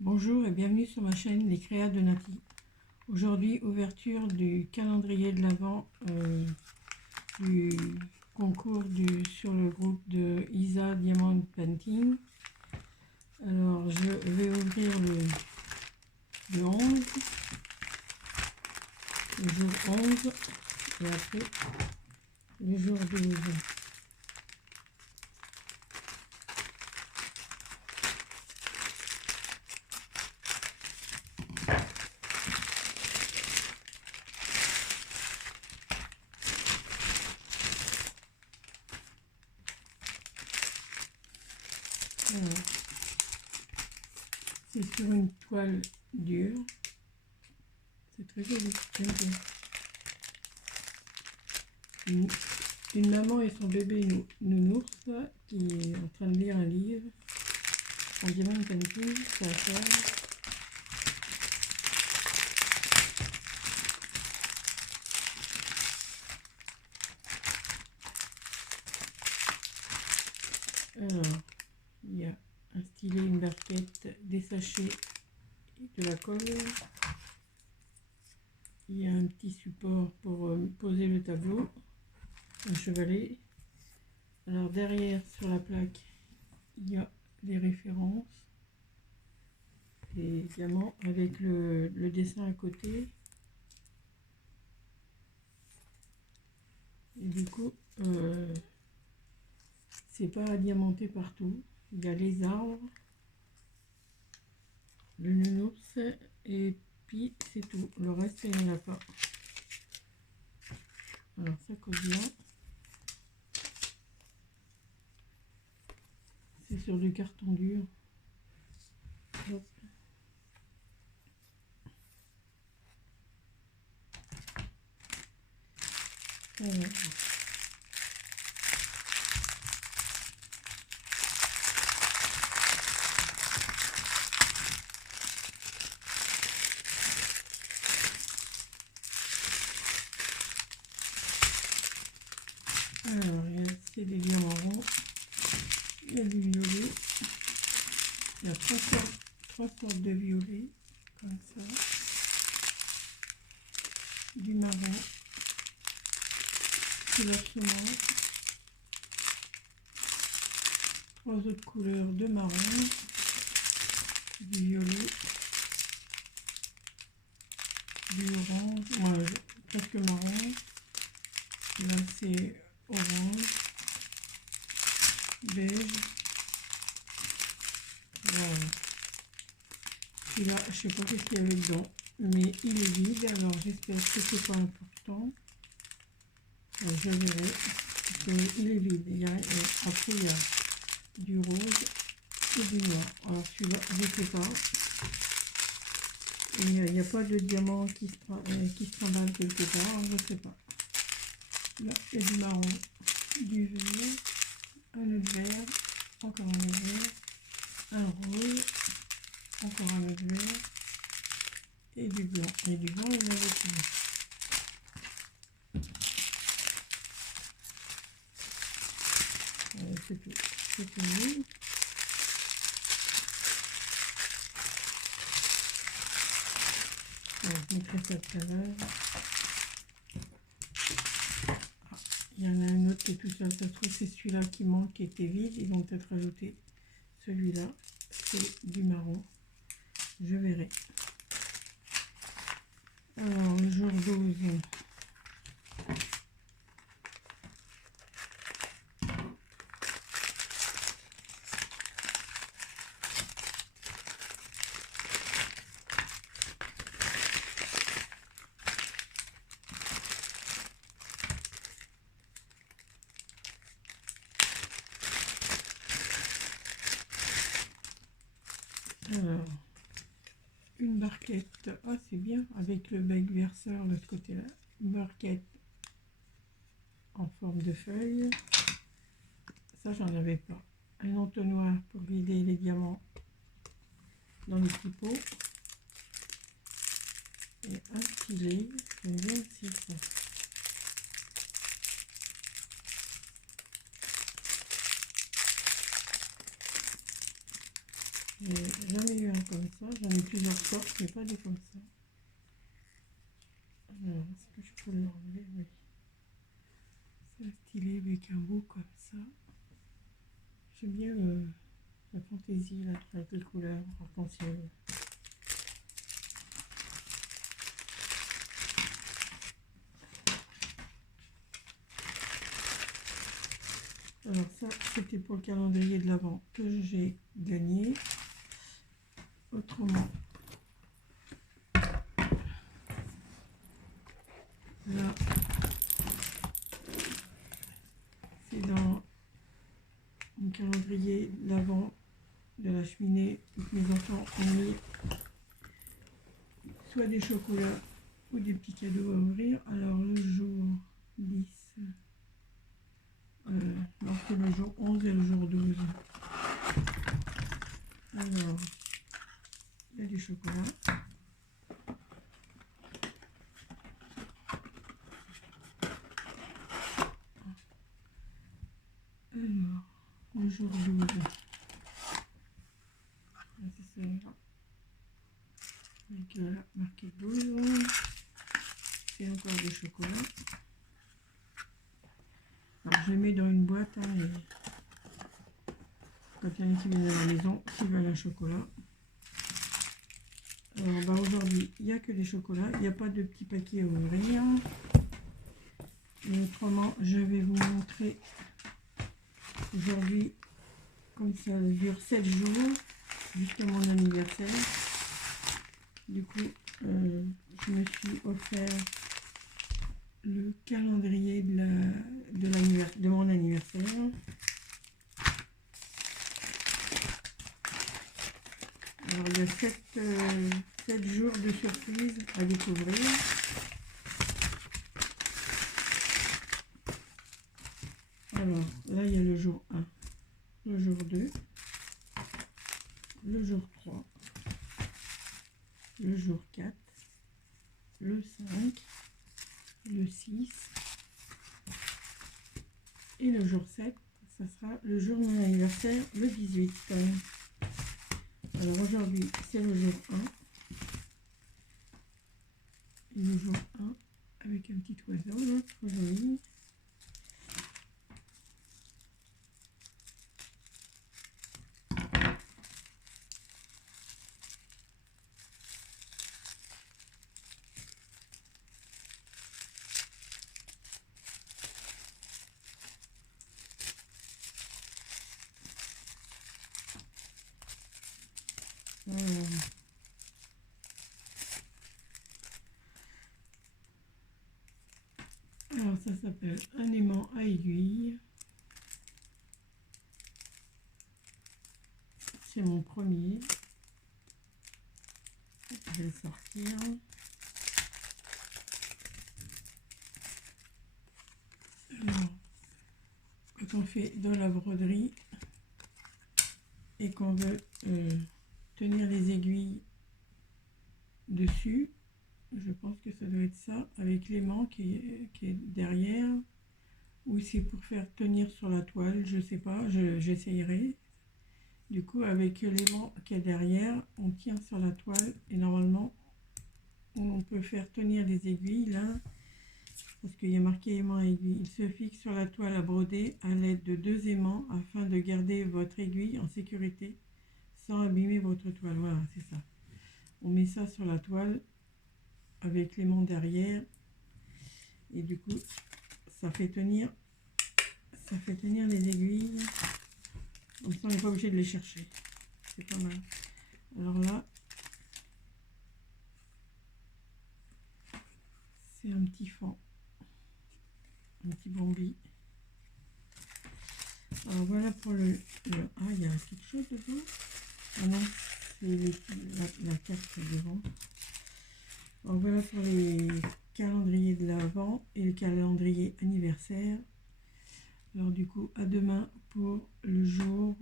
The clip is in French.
Bonjour et bienvenue sur ma chaîne Les Créas de Nati. Aujourd'hui, ouverture du calendrier de l'Avent du concours sur le groupe de Isa Diamond Painting. Alors, je vais ouvrir le 11, le jour 11 et après le jour 12. C'est sur une toile dure. C'est très joli. Une maman et son bébé nounours qui est en train de lire un livre en diamant painting, ça va faire. Alors, il y a un stylet, une barquette, des sachets et de la colle. Il y a un petit support pour poser le tableau, un chevalet. Alors derrière, sur la plaque, il y a les références, et diamants avec le dessin à côté. Et du coup, c'est pas diamanté partout. Il y a les arbres, le nounours, et puis c'est tout. Le reste, il n'y en a pas. Alors ça colle bien. C'est sur du carton dur. Hop. Voilà. Alors, c'est des diamants ronds, il y a du violet, il y a trois sortes de violet, comme ça, du marron, de la semence, trois autres couleurs de marron, du violet, du orange, moi presque marron, là c'est orange, beige, voilà. Celui-là, je sais pas ce qu'il y avait dedans, mais il est vide, alors j'espère que c'est pas important. Je verrai, il est vide. Après il y a du rose et du noir. Alors celui-là, je ne sais pas. Il n'y a pas de diamant qui se trimballe quelque part, je ne sais pas. Là, il y a du marron, du vert, un autre vert, encore un autre vert, un rose, encore un autre vert, et du blanc. Et du blanc, il y en avait plus. C'est tout. C'est fini. Alors, je mettrai ça tout à l'heure. Il y en a un autre qui est tout seul, ça se trouve c'est celui-là qui manque, qui était vide. Ils vont peut-être rajouter celui-là, c'est du marron. Je verrai. Alors, le jour 12. Alors, une barquette, ah c'est bien, avec le bec verseur de ce côté-là. Une barquette en forme de feuille. Ça, j'en avais pas. Un entonnoir pour vider les diamants dans les petits pots. Et un stylet, j'aime bien aussi ça. J'ai jamais eu un comme ça. J'en ai plusieurs sortes, mais pas des comme ça. Alors, est-ce que je peux l'enlever? Oui. C'est stylé avec un bout comme ça. J'aime bien la fantaisie là, avec les couleurs arc-en-ciel. Alors ça, c'était pour le calendrier de l'Avent que j'ai gagné. Autrement, là, c'est dans mon calendrier de l'Avent de la cheminée où mes enfants ont mis soit des chocolats ou des petits cadeaux à ouvrir. Alors le jour 10, non, c'est le jour 11 et le jour 12. Alors, il y a du chocolat. Alors, le jour 12. C'est celui-là. Avec marqué 12. Et encore du chocolat. Alors, je les mets dans une boîte. Hein, et quand il y en a qui viennent à la maison, s'ils veulent un chocolat. Alors, bah, aujourd'hui, il n'y a que des chocolats. Il n'y a pas de petits paquets à ouvrir. Et autrement, je vais vous montrer aujourd'hui, comme ça dure 7 jours, jusqu'à mon anniversaire. Du coup, je me suis offert le calendrier de mon anniversaire. Alors, il y a 7 jours de surprise à découvrir. Alors, là, il y a le jour 1, le jour 2, le jour 3, le jour 4, le 5, le 6 et le jour 7. Ça sera le jour de mon anniversaire, le 18. Alors aujourd'hui, c'est le jour 1. Et le jour 1 avec un petit oiseau, là, trop joli. Alors ça s'appelle un aimant à aiguille. C'est mon premier. Je vais le sortir. Alors, quand on fait de la broderie et qu'on veut tenir les aiguilles dessus, je pense que ça doit être ça, avec l'aimant qui est derrière, ou c'est pour faire tenir sur la toile, je sais pas, j'essayerai. Du coup, avec l'aimant qui est derrière, on tient sur la toile et normalement, on peut faire tenir les aiguilles là, parce qu'il y a marqué aimant à aiguille. Il se fixe sur la toile à broder à l'aide de 2 aimants afin de garder votre aiguille en sécurité sans abîmer votre toile. Voilà, c'est ça. On met ça sur la toile avec l'aimant derrière et du coup, ça fait tenir les aiguilles. Comme ça, on n'est pas obligé de les chercher. C'est pas mal. Alors là, c'est un petit fond, un petit bombi. Alors voilà pour le ah, il y a quelque chose dedans. Ah non, c'est la carte devant. Alors voilà pour les calendriers de l'Avent et le calendrier anniversaire. Alors du coup, à demain pour le jour